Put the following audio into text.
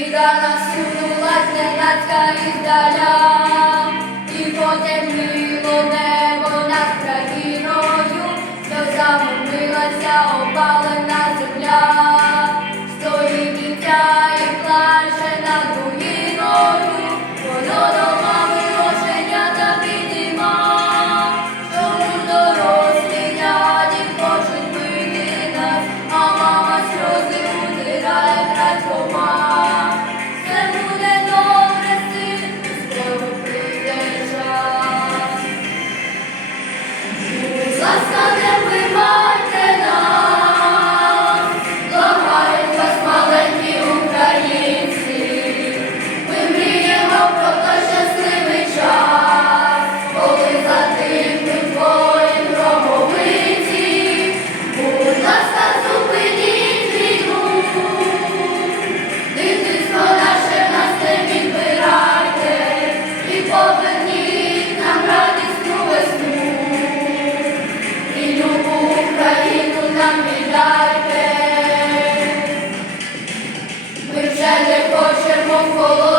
Біда насунулась ненацька іздаля, і потемніло хочемо